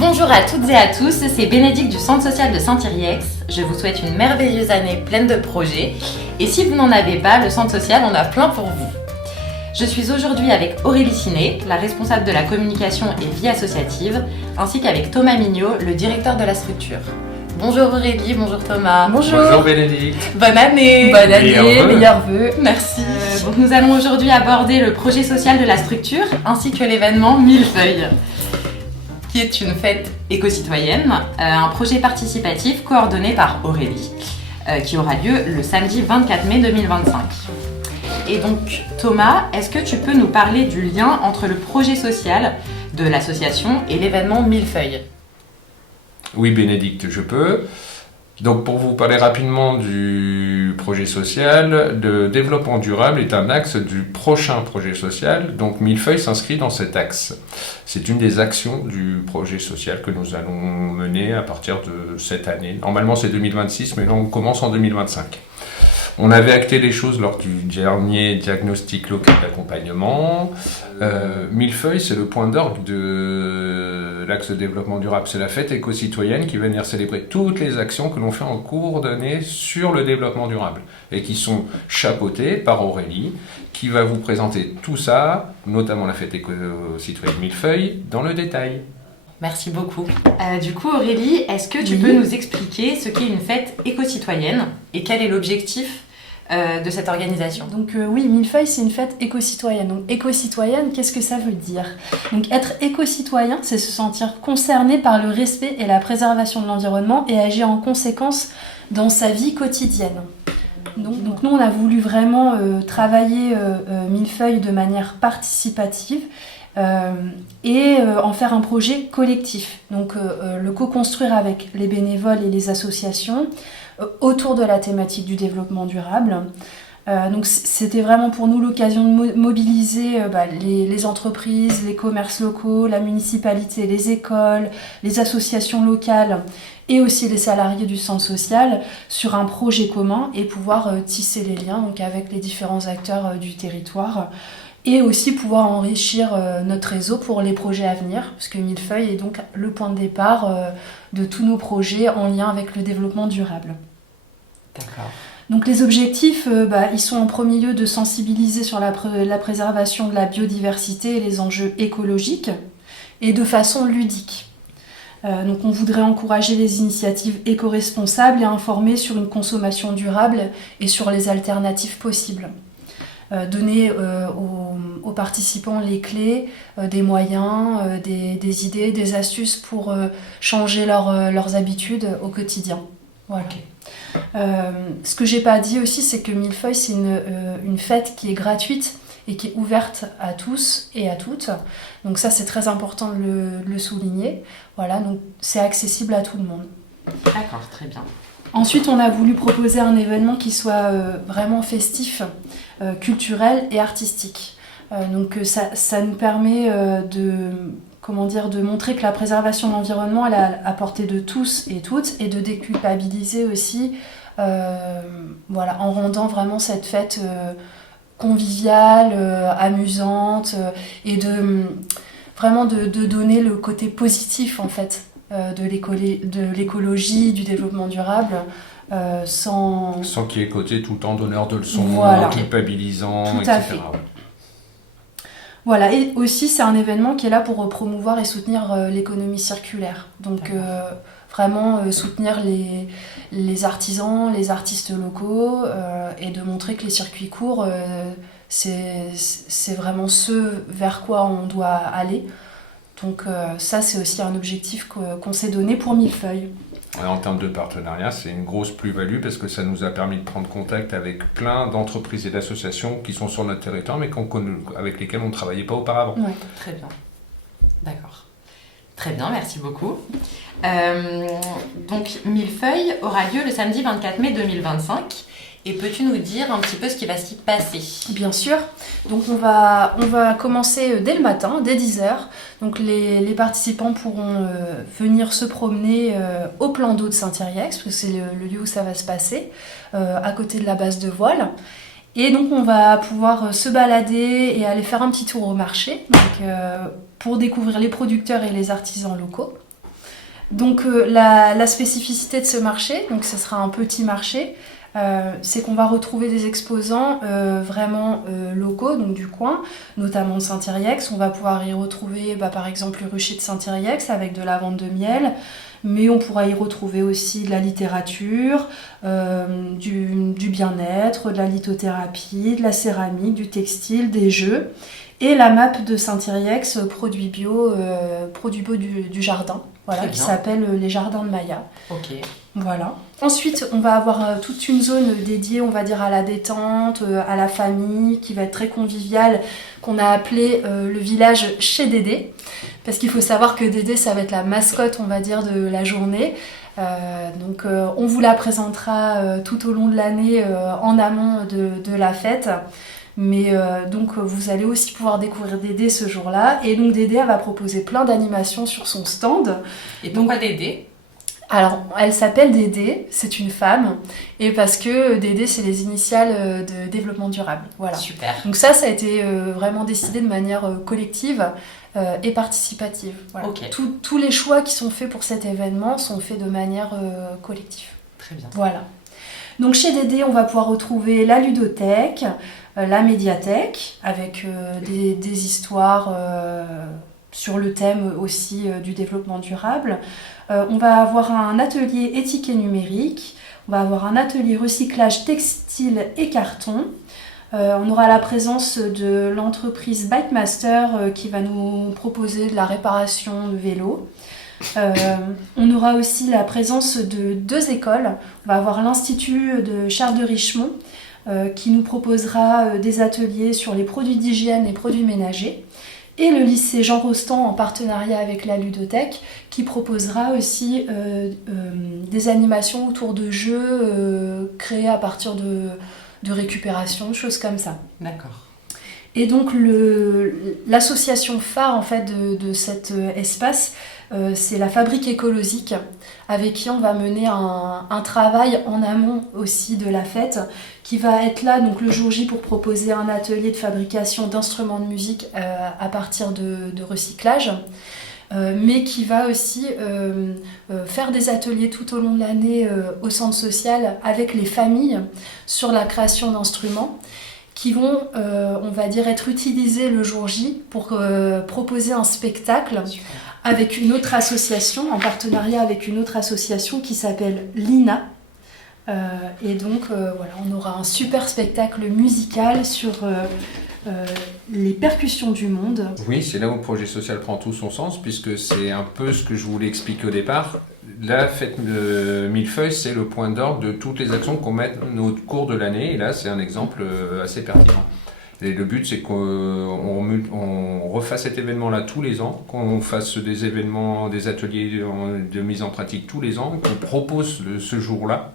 Bonjour à toutes et à tous, c'est Bénédicte du Centre social de Saint-Yrieix. Je vous souhaite une merveilleuse année pleine de projets. Et si vous n'en avez pas, le Centre social en a plein pour vous. Je suis aujourd'hui avec Aurélie Ciné, la responsable de la communication et vie associative, ainsi qu'avec Thomas Mignot, le directeur de la structure. Bonjour Aurélie, bonjour Thomas. Bonjour Bénédicte. Bonne année. Bonne année, meilleurs vœux. Merci. Donc nous allons aujourd'hui aborder le projet social de la structure, ainsi que l'événement Millefeuille, qui est une fête éco-citoyenne, un projet participatif coordonné par Aurélie, qui aura lieu le samedi 24 mai 2025. Et donc Thomas, est-ce que tu peux nous parler du lien entre le projet social de l'association et l'événement Millefeuille ? Oui Bénédicte, je peux. Donc pour vous parler rapidement du projet social, le développement durable est un axe du prochain projet social, donc Millefeuille s'inscrit dans cet axe. C'est une des actions du projet social que nous allons mener à partir de cette année. Normalement c'est 2026, mais là on commence en 2025. On avait acté les choses lors du dernier diagnostic local d'accompagnement. Millefeuille, c'est le point d'orgue de l'axe de développement durable. C'est la fête éco-citoyenne qui va venir célébrer toutes les actions que l'on fait en cours d'année sur le développement durable et qui sont chapeautées par Aurélie, qui va vous présenter tout ça, notamment la fête éco-citoyenne Millefeuille, dans le détail. Merci beaucoup. Du coup Aurélie, est-ce que tu peux nous expliquer ce qu'est une fête éco-citoyenne et quel est l'objectif de cette organisation ? Donc oui, Millefeuille, c'est une fête éco-citoyenne. Donc éco-citoyenne, qu'est-ce que ça veut dire ? Donc être éco-citoyen, c'est se sentir concerné par le respect et la préservation de l'environnement et agir en conséquence dans sa vie quotidienne. Donc nous, on a voulu vraiment travailler Millefeuille de manière participative et en faire un projet collectif. Donc le co-construire avec les bénévoles et les associations autour de la thématique du développement durable. Donc c'était vraiment pour nous l'occasion de mobiliser les entreprises, les commerces locaux, la municipalité, les écoles, les associations locales et aussi les salariés du centre social sur un projet commun et pouvoir tisser les liens donc, avec les différents acteurs du territoire et aussi pouvoir enrichir notre réseau pour les projets à venir, parce que Millefeuille est donc le point de départ de tous nos projets en lien avec le développement durable. D'accord. Donc les objectifs, ils sont en premier lieu de sensibiliser sur la préservation de la biodiversité et les enjeux écologiques, et de façon ludique. Donc on voudrait encourager les initiatives éco-responsables et informer sur une consommation durable et sur les alternatives possibles. Donner aux participants les clés, des moyens, des idées, des astuces pour changer leurs habitudes au quotidien. Voilà. Okay. Ce que j'ai pas dit aussi, c'est que Millefeuille, c'est une fête qui est gratuite et qui est ouverte à tous et à toutes. Donc ça, c'est très important de le souligner. Voilà, donc c'est accessible à tout le monde. D'accord, très bien. Ensuite, on a voulu proposer un événement qui soit vraiment festif, culturel et artistique. Donc ça nous permet de montrer que la préservation de l'environnement elle est à portée de tous et toutes et de déculpabiliser aussi en rendant vraiment cette fête conviviale, amusante et de donner le côté positif en fait de l'écologie, du développement durable sans qu'il y ait côté tout le temps donneur de leçons, culpabilisant, tout etc. À fait. Voilà, et aussi c'est un événement qui est là pour promouvoir et soutenir l'économie circulaire. Donc vraiment soutenir les artisans, les artistes locaux et de montrer que les circuits courts, c'est vraiment ce vers quoi on doit aller. Donc ça c'est aussi un objectif qu'on s'est donné pour Millefeuille. En termes de partenariat, c'est une grosse plus-value parce que ça nous a permis de prendre contact avec plein d'entreprises et d'associations qui sont sur notre territoire mais avec lesquelles on ne travaillait pas auparavant. Ouais. Très bien. D'accord. Très bien, merci beaucoup. Donc Millefeuille aura lieu le samedi 24 mai 2025. Et peux-tu nous dire un petit peu ce qui va s'y passer ? Bien sûr. Donc on va commencer dès le matin, dès 10h. Donc les participants pourront venir se promener au plan d'eau de Saint-Yrieix, parce que c'est le lieu où ça va se passer, à côté de la base de voile. Et donc on va pouvoir se balader et aller faire un petit tour au marché, donc, pour découvrir les producteurs et les artisans locaux. Donc la spécificité de ce marché, donc ce sera un petit marché, c'est qu'on va retrouver des exposants vraiment locaux, donc du coin, notamment de Saint-Yrieix. On va pouvoir y retrouver par exemple le rucher de Saint-Yrieix avec de la vente de miel, mais on pourra y retrouver aussi de la littérature, du bien-être, de la lithothérapie, de la céramique, du textile, des jeux. Et la map de Saint-Yrieix, produits bio du jardin, voilà, qui s'appelle les Jardins de Maya. Ok. Voilà. Ensuite, on va avoir toute une zone dédiée, on va dire, à la détente, à la famille, qui va être très conviviale, qu'on a appelé le village chez Dédé. Parce qu'il faut savoir que Dédé, ça va être la mascotte, on va dire, de la journée. Donc, on vous la présentera tout au long de l'année en amont de la fête. Mais donc vous allez aussi pouvoir découvrir Dédé ce jour-là. Et donc Dédé, elle va proposer plein d'animations sur son stand. Et pourquoi Dédé ? Alors, elle s'appelle Dédé, c'est une femme. Et parce que Dédé, c'est les initiales de développement durable. Voilà. Super. Donc ça a été vraiment décidé de manière collective et participative. Voilà. Ok. Tous les choix qui sont faits pour cet événement sont faits de manière collective. Très bien. Voilà. Donc chez Dédé, on va pouvoir retrouver la ludothèque, la médiathèque, avec des histoires sur le thème aussi du développement durable. On va avoir un atelier éthique et numérique, on va avoir un atelier recyclage textile et carton. On aura la présence de l'entreprise Bikemaster qui va nous proposer de la réparation de vélos. On aura aussi la présence de 2 écoles. On va avoir l'Institut de Charles de Richemont qui nous proposera des ateliers sur les produits d'hygiène et produits ménagers. Et le lycée Jean Rostand en partenariat avec la ludothèque qui proposera aussi des animations autour de jeux créés à partir de récupération, choses comme ça. D'accord. Et donc l'association phare en fait de cet espace, c'est la Fabrique écologique, avec qui on va mener un travail en amont aussi de la fête, qui va être là donc le jour J pour proposer un atelier de fabrication d'instruments de musique à partir de recyclage, mais qui va aussi faire des ateliers tout au long de l'année au centre social avec les familles sur la création d'instruments qui vont, on va dire, être utilisés le jour J pour proposer un spectacle avec une autre association, en partenariat avec une autre association qui s'appelle l'INA. Et donc, voilà, on aura un super spectacle musical sur les percussions du monde. Oui, c'est là où le projet social prend tout son sens, puisque c'est un peu ce que je voulais expliquer au départ. La fête de Millefeuille, c'est le point d'orgue de toutes les actions qu'on met au cours de l'année, et là, c'est un exemple assez pertinent. Et le but, c'est qu'on refasse cet événement-là tous les ans, qu'on fasse des événements, des ateliers de mise en pratique tous les ans, qu'on propose ce jour-là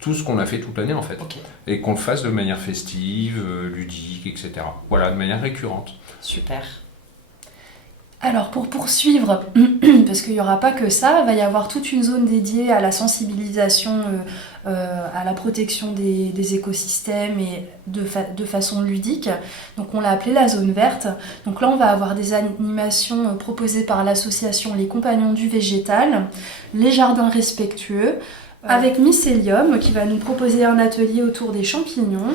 tout ce qu'on a fait toute l'année en fait, Okay. Et qu'on le fasse de manière festive, ludique, etc. Voilà, de manière récurrente. Super. Alors pour poursuivre, parce qu'il n'y aura pas que ça, il va y avoir toute une zone dédiée à la sensibilisation, à la protection des écosystèmes et de façon ludique. Donc on l'a appelée la zone verte. Donc là on va avoir des animations proposées par l'association Les Compagnons du Végétal, les Jardins Respectueux, avec Mycélium qui va nous proposer un atelier autour des champignons.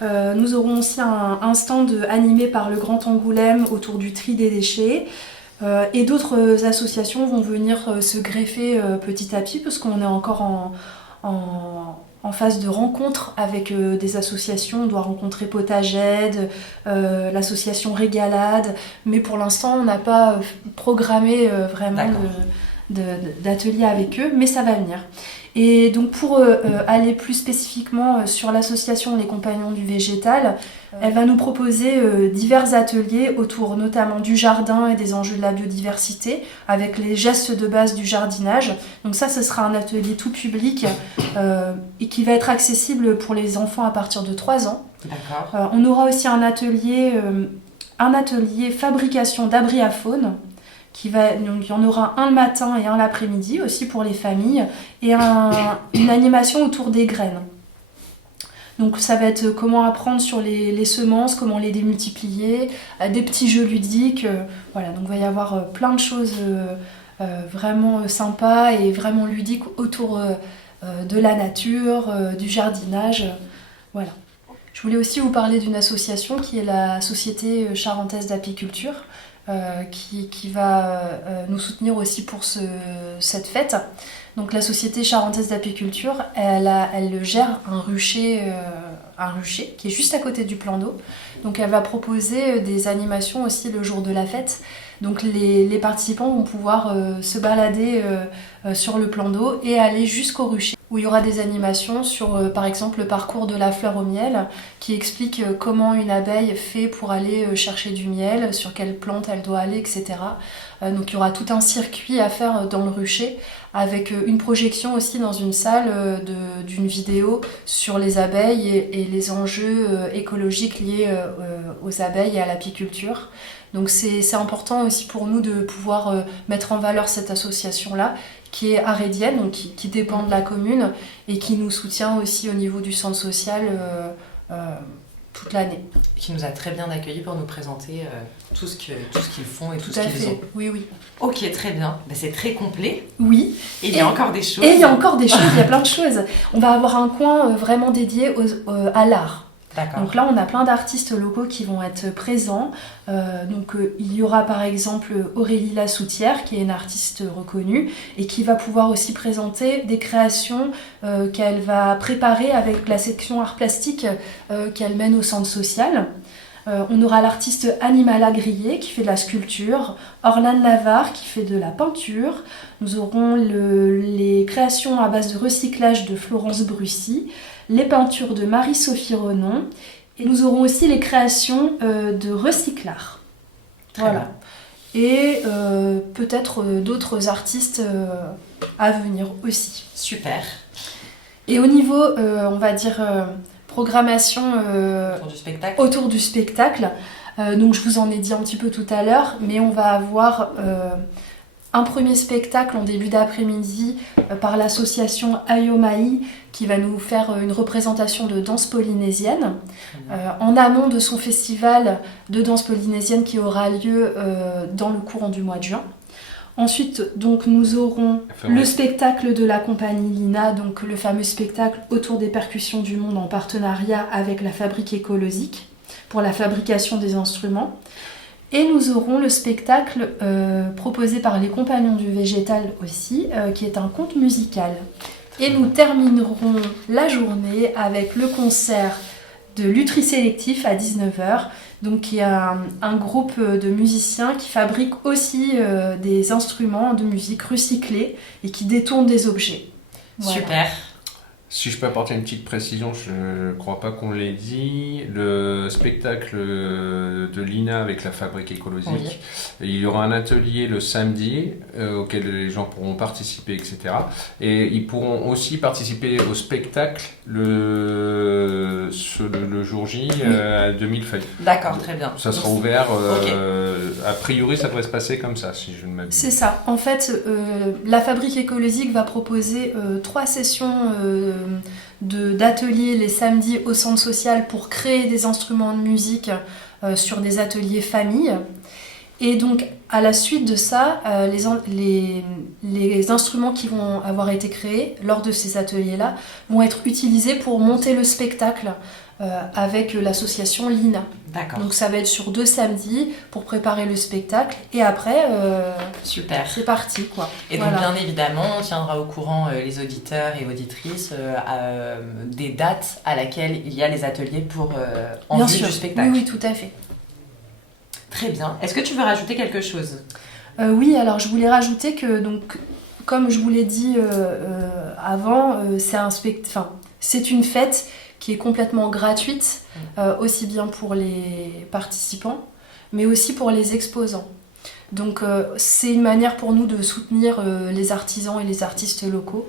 Nous aurons aussi un stand animé par le Grand Angoulême autour du tri des déchets. Et d'autres associations vont venir se greffer petit à petit parce qu'on est encore en phase de rencontre avec des associations. On doit rencontrer Potaged, l'association Régalade, mais pour l'instant on n'a pas programmé vraiment d'atelier avec eux, mais ça va venir. Et donc pour aller plus spécifiquement sur l'association Les Compagnons du Végétal, elle va nous proposer divers ateliers autour notamment du jardin et des enjeux de la biodiversité, avec les gestes de base du jardinage. Donc ça, ce sera un atelier tout public et qui va être accessible pour les enfants à partir de 3 ans. D'accord. On aura aussi un atelier fabrication d'abris à faune. Donc il y en aura un le matin et un l'après-midi aussi pour les familles et une animation autour des graines. Donc ça va être comment apprendre sur les semences, comment les démultiplier, des petits jeux ludiques. Voilà, donc il va y avoir plein de choses vraiment sympa et vraiment ludique autour de la nature, du jardinage. Voilà. Je voulais aussi vous parler d'une association qui est la Société charentaise d'apiculture, qui va nous soutenir aussi pour cette fête. Donc la Société charentaise d'apiculture, elle gère un rucher qui est juste à côté du plan d'eau. Donc elle va proposer des animations aussi le jour de la fête. Donc les participants vont pouvoir se balader sur le plan d'eau et aller jusqu'au rucher, où il y aura des animations sur par exemple le parcours de la fleur au miel, qui explique comment une abeille fait pour aller chercher du miel, sur quelle plante elle doit aller, etc. Donc il y aura tout un circuit à faire dans le rucher, avec une projection aussi dans une salle d'une vidéo sur les abeilles et les enjeux écologiques liés aux abeilles et à l'apiculture. Donc c'est important aussi pour nous de pouvoir mettre en valeur cette association-là, qui est arédienne, donc qui dépend de la commune et qui nous soutient aussi au niveau du centre social toute l'année. Qui nous a très bien accueillis pour nous présenter tout ce qu'ils font et tout ce qu'ils ont. Oui, oui. Ok, très bien. Ben, c'est très complet. Oui. Et il y a encore des choses. Et il y a encore des choses, il y a plein de choses. On va avoir un coin vraiment dédié à l'art. D'accord. Donc là, on a plein d'artistes locaux qui vont être présents. Il y aura par exemple Aurélie Lassoutière, qui est une artiste reconnue et qui va pouvoir aussi présenter des créations qu'elle va préparer avec la section art plastique qu'elle mène au centre social. On aura l'artiste Animala Grillé qui fait de la sculpture, Orlane Navarre qui fait de la peinture. Nous aurons les créations à base de recyclage de Florence Brussy, les peintures de Marie-Sophie Renon, et nous aurons aussi les créations de Recyclard. Voilà. Et peut-être d'autres artistes à venir aussi. Super. Et au niveau, on va dire, programmation autour du spectacle, donc je vous en ai dit un petit peu tout à l'heure, mais on va avoir un premier spectacle en début d'après-midi par l'association Ayomai, qui va nous faire une représentation de danse polynésienne en amont de son festival de danse polynésienne qui aura lieu dans le courant du mois de juin. Ensuite, donc, nous aurons le spectacle de la compagnie Lina, donc le fameux spectacle autour des percussions du monde en partenariat avec la Fabrique écologique pour la fabrication des instruments. Et nous aurons le spectacle proposé par les Compagnons du Végétal aussi, qui est un conte musical. Et nous terminerons la journée avec le concert de Lutri Sélectif à 19h, donc qui est un groupe de musiciens qui fabriquent aussi des instruments de musique recyclés et qui détournent des objets. Voilà. Super. Si je peux apporter une petite précision, je ne crois pas qu'on l'ait dit, le spectacle de Lina avec la Fabrique écologique, oui. Il y aura un atelier le samedi auquel les gens pourront participer, etc. Et ils pourront aussi participer au spectacle le jour J à 2000 feuilles. D'accord, très bien. Ça sera ouvert, a priori ça devrait se passer comme ça, si je ne m'abuse. C'est ça, en fait, la Fabrique écologique va proposer 3 sessions d'ateliers les samedis au centre social pour créer des instruments de musique sur des ateliers famille. Et donc à la suite de ça, les instruments qui vont avoir été créés lors de ces ateliers-là vont être utilisés pour monter le spectacle avec l'association Lina. D'accord. Donc ça va être sur 2 samedis pour préparer le spectacle et après super. C'est parti quoi. Et donc bien évidemment on tiendra au courant les auditeurs et auditrices des dates à laquelle il y a les ateliers pour en vue du spectacle. Oui, tout à fait. Très bien. Est-ce que tu veux rajouter quelque chose ? Oui, alors je voulais rajouter que donc comme je vous l'ai dit avant, c'est une fête qui est complètement gratuite, aussi bien pour les participants, mais aussi pour les exposants. Donc c'est une manière pour nous de soutenir les artisans et les artistes locaux.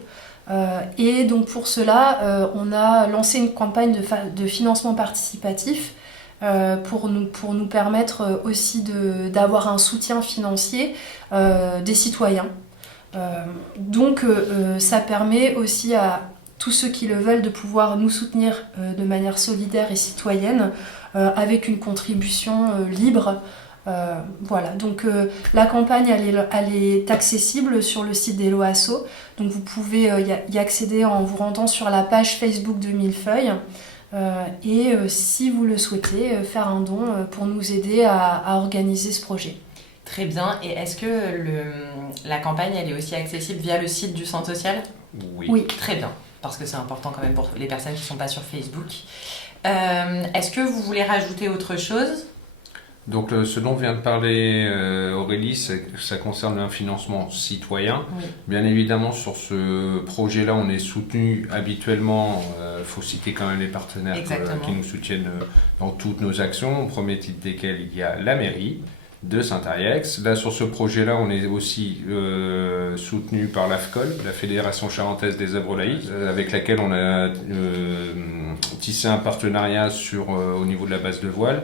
Et donc pour cela, on a lancé une campagne de financement participatif pour nous permettre aussi d'avoir un soutien financier des citoyens. Donc ça permet aussi à tous ceux qui le veulent de pouvoir nous soutenir de manière solidaire et citoyenne avec une contribution libre Voilà, donc la campagne elle est accessible sur le site d'Hello Asso, donc vous pouvez y accéder en vous rendant sur la page Facebook de Millefeuille et si vous le souhaitez, faire un don pour nous aider à organiser ce projet. Très bien, et est-ce que la campagne elle est aussi accessible via le site du centre social ? Oui. Très bien, parce que c'est important quand même pour les personnes qui ne sont pas sur Facebook. Est-ce que vous voulez rajouter autre chose ? Donc ce dont vient de parler Aurélie, ça concerne un financement citoyen. Oui. Bien évidemment, sur ce projet-là, on est soutenu habituellement. Il faut citer quand même les partenaires qui nous soutiennent dans toutes nos actions, au premier titre desquels il y a la mairie de Saint-Arieix. Là, sur ce projet-là, on est aussi soutenu par l'AFCOL, la Fédération Charentaise des œuvres laïques, avec laquelle on a tissé un partenariat au niveau de la base de voile.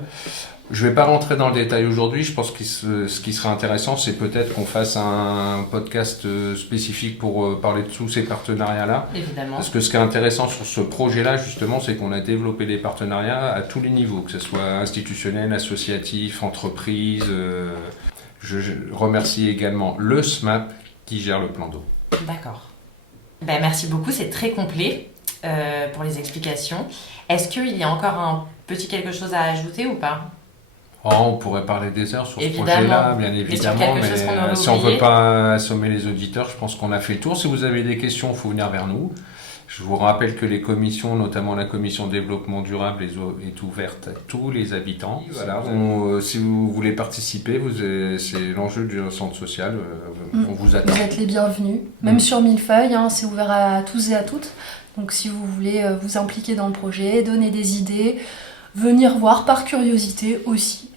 Je ne vais pas rentrer dans le détail aujourd'hui. Je pense que ce qui serait intéressant, c'est peut-être qu'on fasse un podcast spécifique pour parler de tous ces partenariats-là. Évidemment. Parce que ce qui est intéressant sur ce projet-là, justement, c'est qu'on a développé des partenariats à tous les niveaux, que ce soit institutionnel, associatif, entreprise. Je remercie également le SMAP qui gère le plan d'eau. D'accord. Merci beaucoup, c'est très complet pour les explications. Est-ce qu'il y a encore un petit quelque chose à ajouter ou pas ? On pourrait parler des heures sur ce projet-là, bien évidemment, mais si on ne veut pas assommer les auditeurs, je pense qu'on a fait le tour. Si vous avez des questions, il faut venir vers nous. Je vous rappelle que les commissions, notamment la commission développement durable, est ouverte à tous les habitants. Voilà. Si vous voulez participer, c'est l'enjeu du centre social. On vous attend. Vous êtes les bienvenus, même sur Millefeuille, c'est ouvert à tous et à toutes. Donc si vous voulez vous impliquer dans le projet, donner des idées, venir voir par curiosité aussi.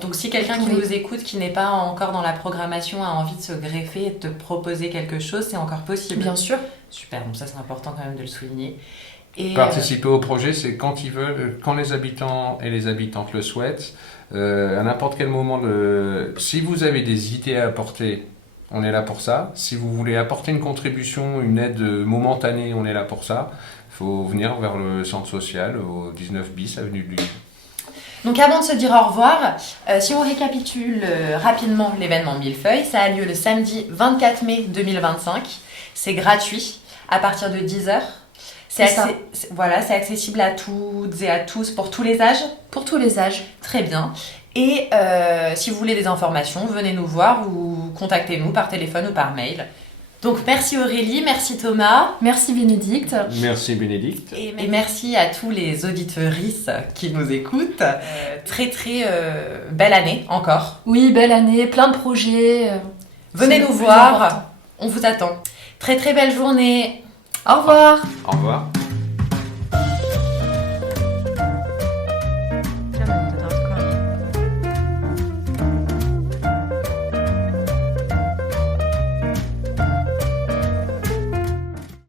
Donc si quelqu'un qui nous écoute, qui n'est pas encore dans la programmation, a envie de se greffer et de te proposer quelque chose, c'est encore possible. Bien sûr. Super, donc ça c'est important quand même de le souligner. Et participer au projet, c'est quand ils veulent, quand les habitants et les habitantes le souhaitent, à n'importe quel moment. Si vous avez des idées à apporter, on est là pour ça. Si vous voulez apporter une contribution, une aide momentanée, on est là pour ça. Il faut venir vers le centre social au 19 bis, avenue de Lille. Donc avant de se dire au revoir, si on récapitule rapidement l'événement Millefeuille, ça a lieu le samedi 24 mai 2025. C'est gratuit à partir de 10h. C'est accessible à toutes et à tous, pour tous les âges ? Pour tous les âges. Très bien. Et si vous voulez des informations, venez nous voir ou contactez-nous par téléphone ou par mail. Donc merci Aurélie, merci Thomas. Merci Bénédicte. Merci Bénédicte. Et merci à tous les auditeuristes qui nous écoutent. Très belle année encore. Oui, belle année, plein de projets. Venez nous voir, on vous attend. Très belle journée. Au revoir. Au revoir.